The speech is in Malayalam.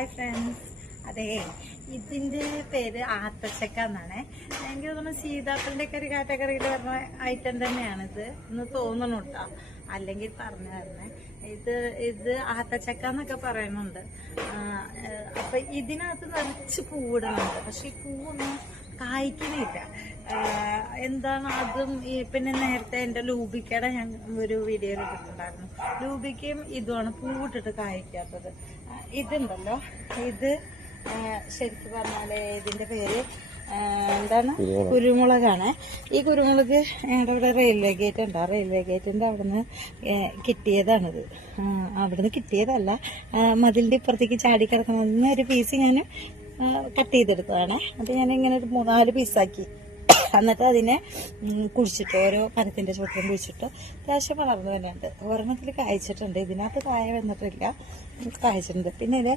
Hi friends. അതെ, ഇതിന്റെ പേര് ആത്തച്ചക്ക എന്നാണ്. എനിക്ക് തോന്നുന്നു സീതാപ്പലിന്റെ ഒക്കെ ഒരു കാറ്റഗറിയിൽ പറഞ്ഞ ഐറ്റം തന്നെയാണിത് എന്ന് തോന്നണു കേട്ടോ, അല്ലെങ്കിൽ പറഞ്ഞു തരണേ. ഇത് ആത്തച്ചക്ക എന്നൊക്കെ പറയുന്നുണ്ട്. അപ്പൊ ഇതിനകത്ത് നിറച്ച് പൂവിടുന്നുണ്ട്, പക്ഷെ ഈ പൂവൊന്നും കായ്ക്കുന്നില്ല. എന്താണ് അതും പിന്നെ നേരത്തെ എൻ്റെ ലൂബിക്കയുടെ ഞാൻ ഒരു വീഡിയോയിൽ ഇട്ടിട്ടുണ്ടായിരുന്നു. ലൂബിക്കയും ഇതുമാണ് പൂവിട്ടിട്ട് കായ്ക്കാത്തത്. ഇതുണ്ടല്ലോ, ഇത് ശരിക്കും പറഞ്ഞാല് ഇതിന്റെ പേര് എന്താണ്, കുരുമുളകാണ്. ഈ കുരുമുളക് ഞങ്ങളുടെ ഇവിടെ റെയിൽവേ ഗേറ്റ് ഉണ്ട്. ആ റെയിൽവേ ഗേറ്റിന്റെ അവിടുന്ന് കിട്ടിയതാണിത്. അവിടുന്ന് കിട്ടിയതല്ല, മതിലിന്റെ ഇപ്പുറത്തേക്ക് ചാടിക്കിടക്കുന്ന ഒരു പീസ് ഞാൻ കട്ട് ചെയ്തെടുത്തതാണ്. അത് ഞാൻ ഇങ്ങനെ ഒരു 3-4 പീസാക്കി. എന്നിട്ട് അതിനെ കുഴിച്ചിട്ട് ഓരോ മരത്തിന്റെ ചുവട്ടിലും കുഴിച്ചിട്ട് അത്യാവശ്യം വളർന്നു തന്നെയുണ്ട്. ഒരെണ്ണത്തിൽ കായ്ച്ചിട്ടുണ്ട്, ഇതിനകത്ത് കായ വന്നിട്ടില്ല, കായ്ച്ചിട്ടുണ്ട്. പിന്നെ ഇത്